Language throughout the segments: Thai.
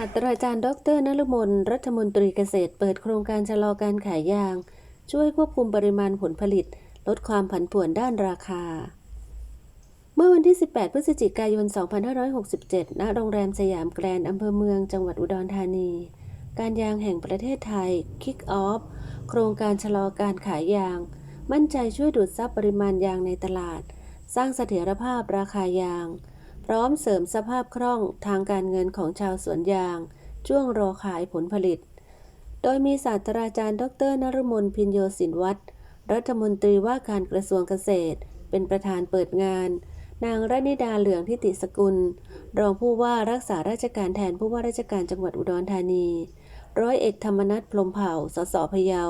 ศาสตราจารย์ ดรนฤมลรัฐมนตรีเกษตร เปิดโครงการชะลอการขายยาง ช่วยควบคุมปริมาณผลผลิต ลดความผันผวนด้านราคา เมื่อวันที่ 18 พฤศจิกายน 2567 ณ โรงแรมสยามแกรนด์อำเภอเมืองจังหวัดอุดรธานี การยางแห่งประเทศไทย Kick Off โครงการชะลอการขายยาง มั่นใจช่วยดูดซับปริมาณยางในตลาด สร้างเสถียรภาพราคายาง พร้อมเสริมสภาพคล่องทางการเงินของชาวสวนยางช่วงรอขายผลผลิต โดยมีศาสตราจารย์ ดรนฤมลพินโยสินวัตรรัฐมนตรีว่าการกระทรวงเกษตร เป็นประธานเปิดงาน นางรณิดาเหลืองทิติสกุล รองผู้ว่ารักษาราชการแทนผู้ว่าราชการจังหวัดอุดรธานี ร้อยเอกธรรมนัฐพรมเผ่า สสพะเยา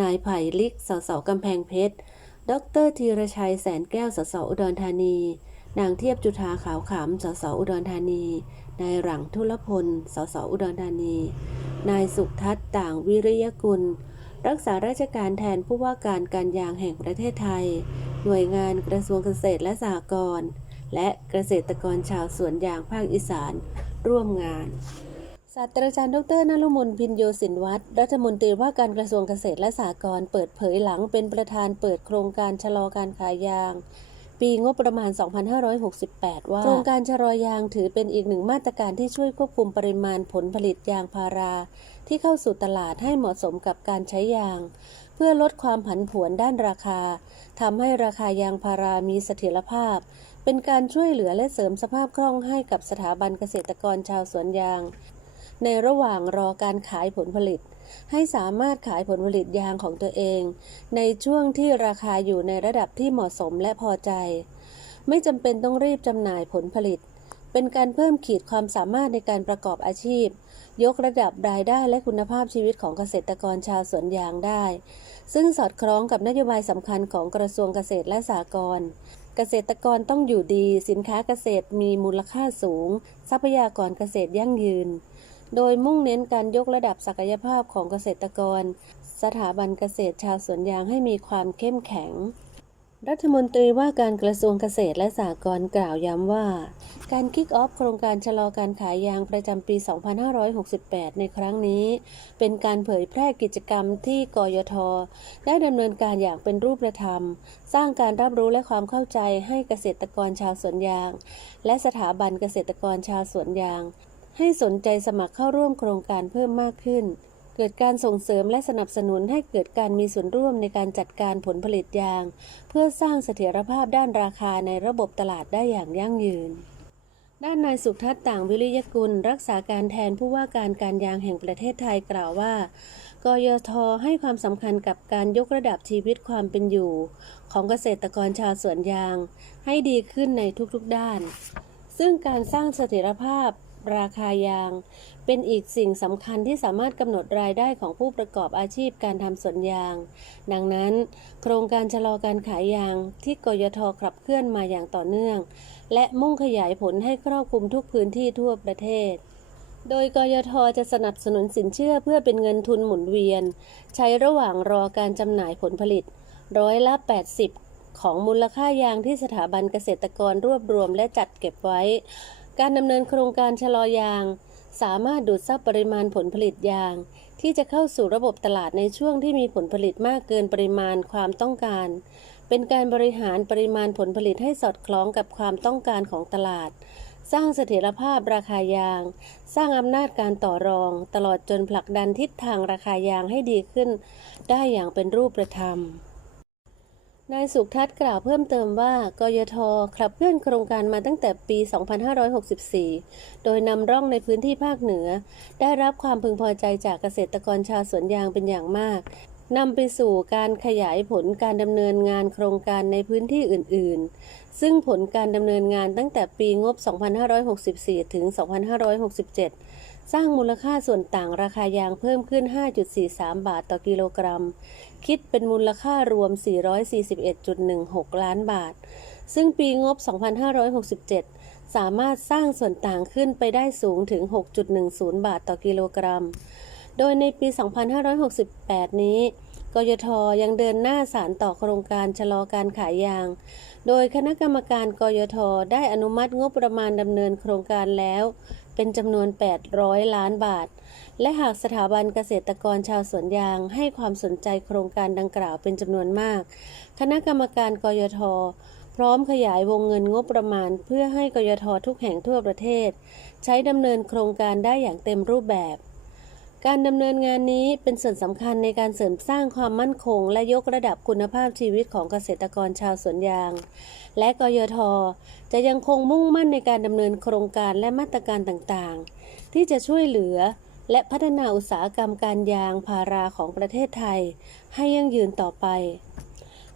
นายไผ่ลิก สสกำแพงเพชร ดรธีรชัยแสนแก้ว สสอุดรธานี นางเทียบจุธาขาวขำสสอุดรธานี นายหลังทุลพล สสอุดรธานี นายสุทัศน์ต่างวิริยกุล รักษาราชการแทนผู้ว่าการการยางแห่งประเทศไทย หน่วยงานกระทรวงเกษตรและสหกรณ์ และเกษตรกรชาวสวนยางภาคอีสาน ร่วมงานศาสตราจารย์ดรนฤมลพินโยสินวัตรรัฐมนตรีว่าการกระทรวงเกษตรและสหกรณ์เปิดเผยหลังเป็นประธานเปิดโครงการชะลอการขายยาง ปีงบประมาณ 2568 ว่าโครงการชะลอยางถือเป็นอีกหนึ่งมาตรการที่ช่วยควบคุมปริมาณผลผลิตยางพารา ที่เข้าสู่ตลาดให้เหมาะสมกับการใช้ยาง เพื่อลดความผันผวนด้านราคาทำให้ราคายางพารามีเสถียรภาพ เป็นการช่วยเหลือและเสริมสภาพคล่องให้กับสถาบันเกษตรกรชาวสวนยาง ในระหว่างรอการขายผลผลิต ให้สามารถขายผลผลิตยางของตัวเอง ในช่วงที่ราคาอยู่ในระดับที่เหมาะสมและพอใจ ไม่จำเป็นต้องรีบจำหน่ายผลผลิต เป็นการเพิ่มขีดความสามารถในการประกอบอาชีพ ยกระดับรายได้และคุณภาพชีวิตของเกษตรกรชาวสวนยางได้ ซึ่งสอดคล้องกับนโยบายสำคัญของกระทรวงเกษตรและสหกรณ์เกษตรกรต้องอยู่ดี สินค้าเกษตรมีมูลค่าสูง ทรัพยากรเกษตรยั่งยืน โดยมุ่งเน้นการยกระดับศักยภาพของเกษตรกร สถาบันเกษตรชาวสวนยางให้มีความเข้มแข็ง รัฐมนตรีว่าการกระทรวงเกษตรและสหกรณ์กล่าวย้ำว่า การคิกออฟโครงการชะลอการขายยางประจำปี 2568 ในครั้งนี้ เป็นการเผยแพร่กิจกรรมที่กยท ได้ดำเนินการอย่างเป็นรูปธรรม สร้างการรับรู้และความเข้าใจให้เกษตรกรชาวสวนยาง และสถาบันเกษตรกรชาวสวนยาง ให้สนใจสมัครเข้าร่วมโครงการเพิ่มมากขึ้น เกิดการส่งเสริมและสนับสนุนให้เกิดการมีส่วนร่วมในการจัดการผลผลิตยาง เพื่อสร้างเสถียรภาพด้านราคาในระบบตลาดได้อย่างยั่งยืน ด้านนายสุทัศน์ต่างวิริยกุล รักษาการแทนผู้ว่าการการยางแห่งประเทศไทยกล่าวว่ากยทให้ความสำคัญกับการยกระดับชีวิตความเป็นอยู่ ของเกษตรกรชาวสวนยาง ให้ดีขึ้นในทุกๆด้าน ซึ่งการสร้างเสถียรภาพ ราคายาง เป็นอีกสิ่งสำคัญที่สามารถกำหนดรายได้ของผู้ประกอบอาชีพการทำสวนยาง ดังนั้น โครงการชะลอการขายยางที่กยทขับเคลื่อนมาอย่างต่อเนื่อง และมุ่งขยายผลให้ครอบคลุมทุกพื้นที่ทั่วประเทศโดยกยทจะสนับสนุนสินเชื่อเพื่อเป็นเงินทุนหมุนเวียน ใช้ระหว่างรอการจำหน่ายผลผลิต ร้อยละ 80 ของมูลค่ายางที่สถาบันเกษตรกรรวบรวมและจัดเก็บไว้ การดำเนินโครงการชะลอยาง สามารถดูดซับปริมาณผลผลิตยาง ที่จะเข้าสู่ระบบตลาดในช่วงที่มีผลผลิตมากเกินปริมาณความต้องการ เป็นการบริหารปริมาณผลผลิตให้สอดคล้องกับความต้องการของตลาด สร้างเสถียรภาพราคายาง สร้างอำนาจการต่อรอง ตลอดจนผลักดันทิศทางราคายางให้ดีขึ้น ได้อย่างเป็นรูปธรรม นายสุขทัศน์กล่าวเพิ่มเติมว่ากยทขับเคลื่อนโครงการมาตั้งแต่ปี 2564 โดยนำร่องในพื้นที่ภาคเหนือ ได้รับความพึงพอใจจากเกษตรกรชาวสวนยางเป็นอย่างมากนำไปสู่การขยายผลการดำเนินงานโครงการในพื้นที่อื่น ๆ ซึ่งผลการดำเนินงานตั้งแต่ปีงบ 2564 ถึง 2567 สร้างมูลค่าส่วนต่างราคายางเพิ่มขึ้น 5.43 บาทต่อกิโลกรัม คิดเป็นมูลค่ารวม 441.16 ล้านบาท ซึ่งปีงบ 2567 สามารถสร้างส่วนต่างขึ้นไปได้สูงถึง 6.10 บาทต่อกิโลกรัม โดยในปี 2568 นี้ กยทยังเดินหน้าสารต่อโครงการชะลอการขายยาง โดยคณะกรรมการกยทได้อนุมัติงบประมาณดำเนินโครงการแล้ว เป็นจำนวน 800 ล้านบาท และหากสถาบันเกษตรกรชาวสวนยางให้ความสนใจโครงการดังกล่าวเป็นจำนวนมาก คณะกรรมการกยทพร้อมขยายวงเงินงบประมาณ เพื่อให้กยททุกแห่งทั่วประเทศ ใช้ดำเนินโครงการได้อย่างเต็มรูปแบบ การดำเนินงานนี้เป็นส่วนสำคัญในการเสริมสร้างความมั่นคง และยกระดับคุณภาพชีวิตของเกษตรกรชาวสวนยาง และกยท จะยังคงมุ่งมั่นในการดำเนินโครงการและมาตรการต่างๆ ที่จะช่วยเหลือและพัฒนาอุตสาหกรรมการยางพาราของประเทศไทย ให้ยั่งยืนต่อไป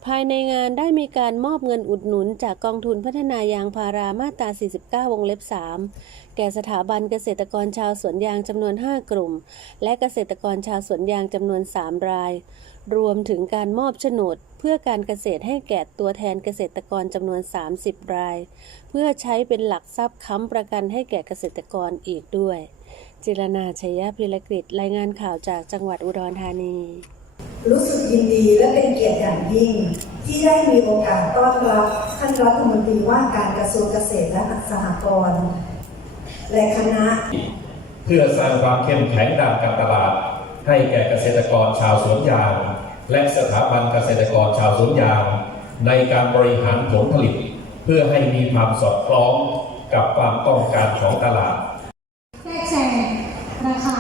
ภายในงานได้มีการมอบเงินอุดหนุนจากกองทุนพัฒนายางพารามาตรา 49 วงเล็บ 3 แก่สถาบันเกษตรกรชาวสวนยางจำนวน 5 กลุ่ม และเกษตรกรชาวสวนยางจำนวน 3 ราย รวมถึงการมอบโฉนดเพื่อการเกษตรให้แก่ตัวแทนเกษตรกรจำนวน 30 ราย เพื่อใช้เป็นหลักทรัพย์ค้ำประกันให้แก่เกษตรกรอีกด้วย จิรนาชัยพิรกฤตรายงานข่าวจากจังหวัดอุดรธานี รู้สึกยินดีและเป็นเกียรติอย่างยิ่ง ที่ได้มีโอกาสต้อนรับท่านรัฐมนตรีว่าการกระทรวงเกษตรและสหกรณ์ และคณะ เพื่อสร้างความเข้มแข็งด้านการตลาด ให้แก่เกษตรกรชาวสวนยาง และสถาบันเกษตรกรชาวสวนยาง ในการบริหารผลผลิต เพื่อให้มีความสอดคล้องกับความต้องการของตลาดแทรกแซงราคา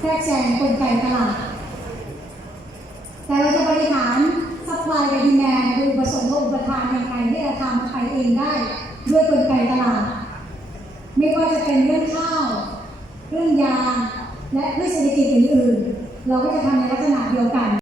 แทรกแซงกลไกตลาด แต่เราจะบริหารซัพพลายกับดีแมนหรืออุปสงค์กับอุปทานยังไงที่จะทำไปเองได้ด้วยกลไกตลาด ไม่ว่าจะเป็นเรื่องข้าว เรื่องยา และเรื่องเศรษฐกิจอื่นๆ เราก็จะทำในลักษณะเดียวกัน